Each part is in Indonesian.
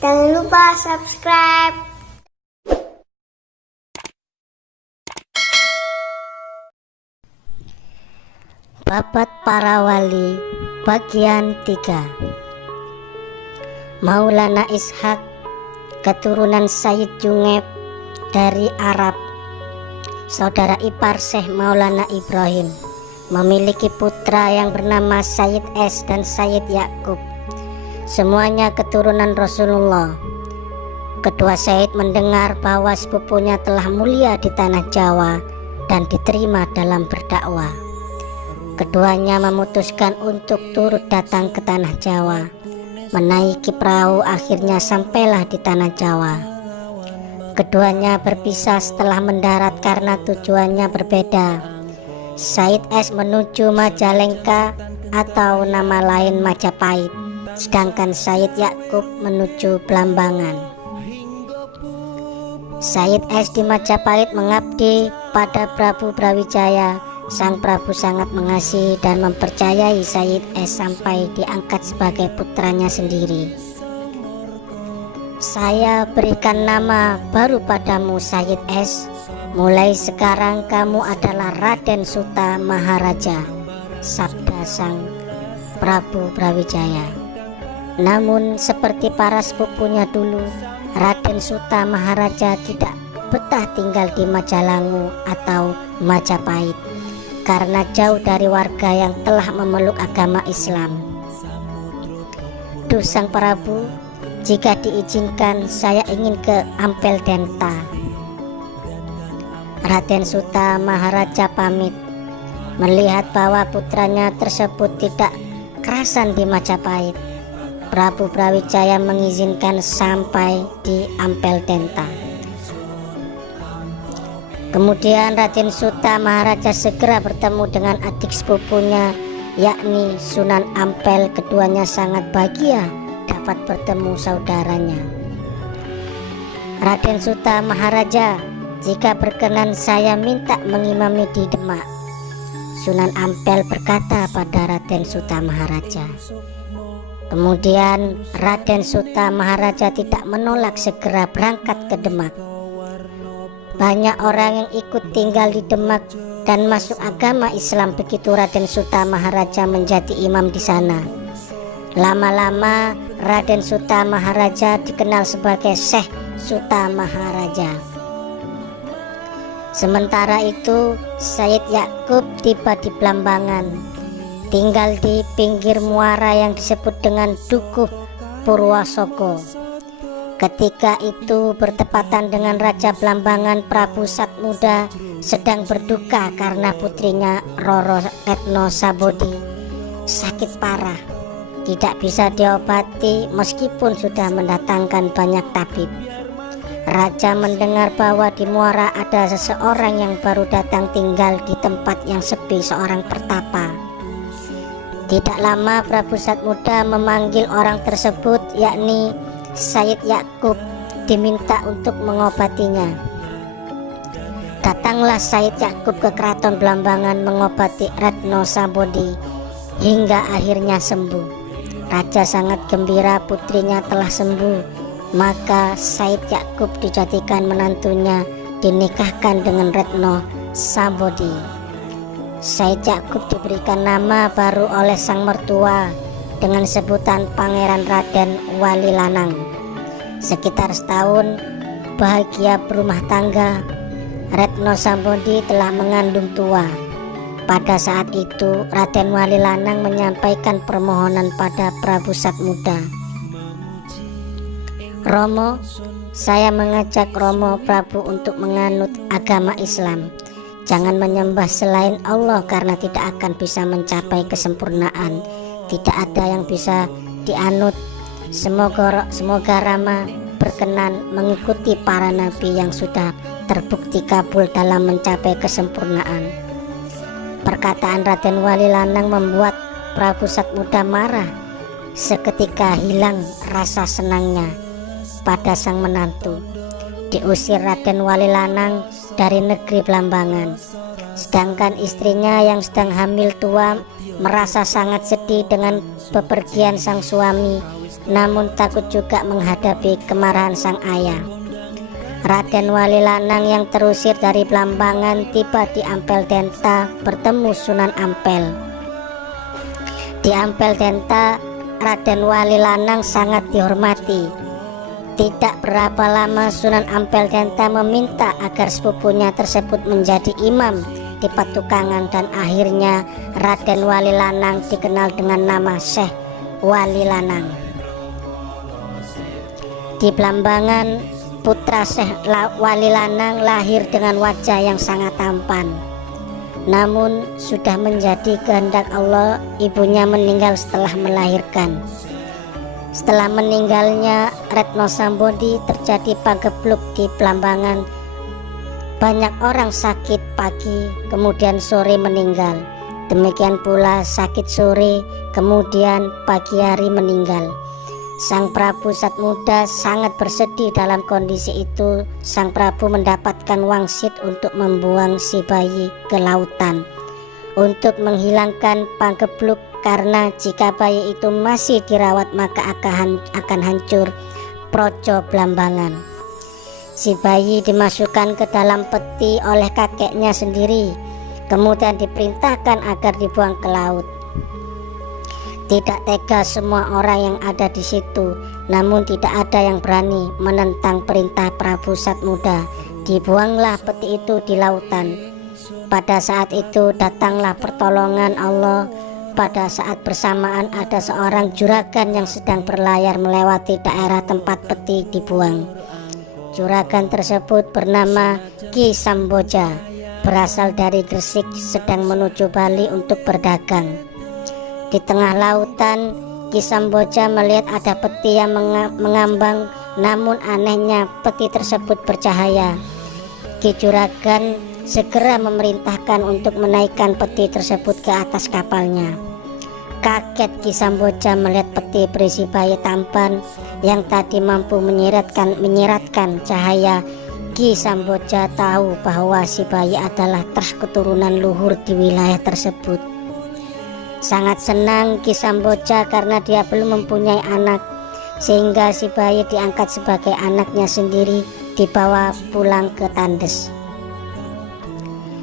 Jangan lupa subscribe. Babat para wali bagian 3. Maulana Ishaq, keturunan Sayyid Jungeb dari Arab, saudara ipar Syekh Maulana Ibrahim, memiliki putra yang bernama Sayyid S dan Sayyid Yakub, semuanya keturunan Rasulullah. Kedua Sayyid mendengar bahwa sepupunya telah mulia di tanah Jawa dan diterima dalam berdakwah. Keduanya memutuskan untuk turut datang ke tanah Jawa. Menaiki perahu, akhirnya sampailah di tanah Jawa. Keduanya berpisah setelah mendarat karena tujuannya berbeda. Sayyid S menuju Majalengka atau nama lain Majapahit, sedangkan Sayyid Yakub menuju Blambangan. Sayyid S di Majapahit mengabdi pada Prabu Brawijaya. Sang Prabu sangat mengasihi dan mempercayai Sayyid S sampai diangkat sebagai putranya sendiri. Saya berikan nama baru padamu Sayyid S. Mulai sekarang kamu adalah Raden Suta Maharaja, sabda sang Prabu Brawijaya. Namun seperti para sepupunya dulu, Raden Suta Maharaja tidak betah tinggal di Majalangu atau Majapahit karena jauh dari warga yang telah memeluk agama Islam. Duh sang Prabu, jika diizinkan saya ingin ke Ampel Denta. Raden Suta Maharaja pamit. Melihat bahwa putranya tersebut tidak kerasan di Majapahit, Prabu Brawijaya mengizinkan sampai di Ampel Denta. Kemudian Raden Suta Maharaja segera bertemu dengan adik sepupunya, yakni Sunan Ampel. Keduanya sangat bahagia dapat bertemu saudaranya. Raden Suta Maharaja, jika berkenan saya minta mengimami di Demak. Sunan Ampel berkata pada Raden Suta Maharaja. Kemudian Raden Suta Maharaja tidak menolak, segera berangkat ke Demak. Banyak orang yang ikut tinggal di Demak dan masuk agama Islam begitu Raden Suta Maharaja menjadi imam di sana. Lama-lama Raden Suta Maharaja dikenal sebagai Syekh Suta Maharaja. Sementara itu Sayyid Yakub tiba di Blambangan, tinggal di pinggir muara yang disebut dengan Dukuh Purwosoko. Ketika itu bertepatan dengan Raja Blambangan Prabu Satmuda sedang berduka karena putrinya Roro Retno Sabodi sakit parah, tidak bisa diobati meskipun sudah mendatangkan banyak tabib. Raja mendengar bahwa di muara ada seseorang yang baru datang tinggal di tempat yang sepi, seorang pertapa. Tidak lama Prabu Satmuda memanggil orang tersebut, yakni Sayyid Yakub, diminta untuk mengobatinya. Datanglah Sayyid Yakub ke keraton Blambangan mengobati Retno Sabodi hingga akhirnya sembuh. Raja sangat gembira putrinya telah sembuh, maka Sayyid Yakub dijadikan menantunya, dinikahkan dengan Retno Sabodi. Sayyid Yakub diberikan nama baru oleh sang mertua dengan sebutan Pangeran Raden Wali Lanang. Sekitar setahun bahagia berumah tangga, Retno Sabodi telah mengandung tua. Pada saat itu Raden Wali Lanang menyampaikan permohonan pada Prabu Satmuda. Romo, saya mengajak Romo Prabu untuk menganut agama Islam. Jangan menyembah selain Allah karena tidak akan bisa mencapai kesempurnaan. Tidak ada yang bisa dianut. Semoga Rama berkenan mengikuti para nabi yang sudah terbukti kabul dalam mencapai kesempurnaan. Perkataan Raden Wali Lanang membuat Prabu Satmuda marah. Seketika hilang rasa senangnya pada sang menantu. Diusir Raden Wali Lanang dari negeri Blambangan. Sedangkan istrinya yang sedang hamil tua merasa sangat sedih dengan bepergian sang suami namun takut juga menghadapi kemarahan sang ayah. Raden Wali Lanang yang terusir dari Blambangan tiba di Ampel Denta bertemu Sunan Ampel. Di Ampel Denta, Raden Wali Lanang sangat dihormati. Tidak berapa lama Sunan Ampel Denta meminta agar sepupunya tersebut menjadi imam di Petukangan, dan akhirnya Raden Wali Lanang dikenal dengan nama Syekh Wali Lanang. Di Blambangan, putra Syekh Wali Lanang lahir dengan wajah yang sangat tampan. Namun sudah menjadi kehendak Allah, ibunya meninggal setelah melahirkan. Setelah meninggalnya Retno Sambodi, terjadi pagebluk di Blambangan. Banyak orang sakit pagi, kemudian sore meninggal. Demikian pula sakit sore, kemudian pagi hari meninggal. Sang Prabu Satmuda sangat bersedih. Dalam kondisi itu, Sang Prabu mendapatkan wangsit untuk membuang si bayi ke lautan untuk menghilangkan pagebluk, karena jika bayi itu masih dirawat maka akan hancur Projo Blambangan. Si bayi dimasukkan ke dalam peti oleh kakeknya sendiri, kemudian diperintahkan agar dibuang ke laut. Tidak tega semua orang yang ada di situ, namun tidak ada yang berani menentang perintah Prabu Satmuda. Dibuanglah peti itu di lautan. Pada saat itu datanglah pertolongan Allah. Pada saat bersamaan ada seorang juragan yang sedang berlayar melewati daerah tempat peti dibuang. Juragan tersebut bernama Ki Samboja, berasal dari Gresik, sedang menuju Bali untuk berdagang. Di tengah lautan, Ki Samboja melihat ada peti yang mengambang, namun anehnya peti tersebut bercahaya. Ki Juragan segera memerintahkan untuk menaikkan peti tersebut ke atas kapalnya. Kaget Ki Samboja melihat peti berisi bayi tampan yang tadi mampu menyiratkan cahaya. Ki Samboja tahu bahwa si bayi adalah terah keturunan luhur di wilayah tersebut. Sangat senang Ki Samboja karena dia belum mempunyai anak, sehingga si bayi diangkat sebagai anaknya sendiri, dibawa pulang ke Tandes.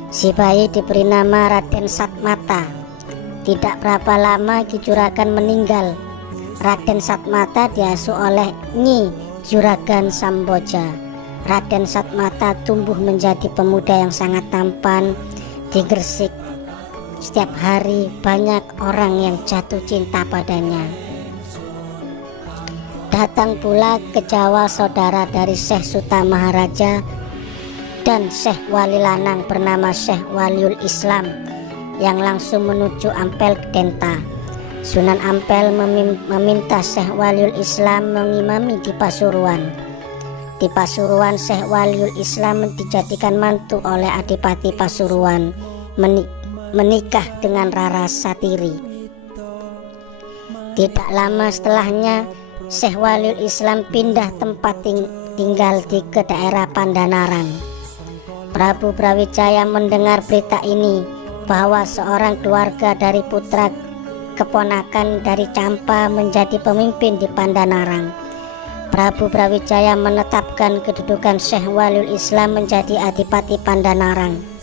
Si bayi diberi nama Raden Satmata. Tidak berapa lama Ki Juragan meninggal. Raden Satmata diasuh oleh Nyi Juragan Samboja. Raden Satmata tumbuh menjadi pemuda yang sangat tampan di Gresik. Setiap hari banyak orang yang jatuh cinta padanya. Datang pula ke Jawa saudara dari Syekh Suta Maharaja dan Syekh Wali Lanang bernama Syekh Waliul Islam yang langsung menuju Ampel Denta. Sunan Ampel meminta Syekh Waliul Islam mengimami di Pasuruan. Di Pasuruan, Syekh Waliul Islam dijadikan mantu oleh Adipati Pasuruan, menikah dengan Rara Satiri. Tidak lama setelahnya, Syekh Waliul Islam pindah tempat tinggal ke daerah Pandanarang. Prabu Brawijaya mendengar berita ini bahwa seorang keluarga dari putra keponakan dari Campa menjadi pemimpin di Pandanarang. Prabu Brawijaya menetapkan kedudukan Syekh Waliul Islam menjadi Adipati Pandanarang.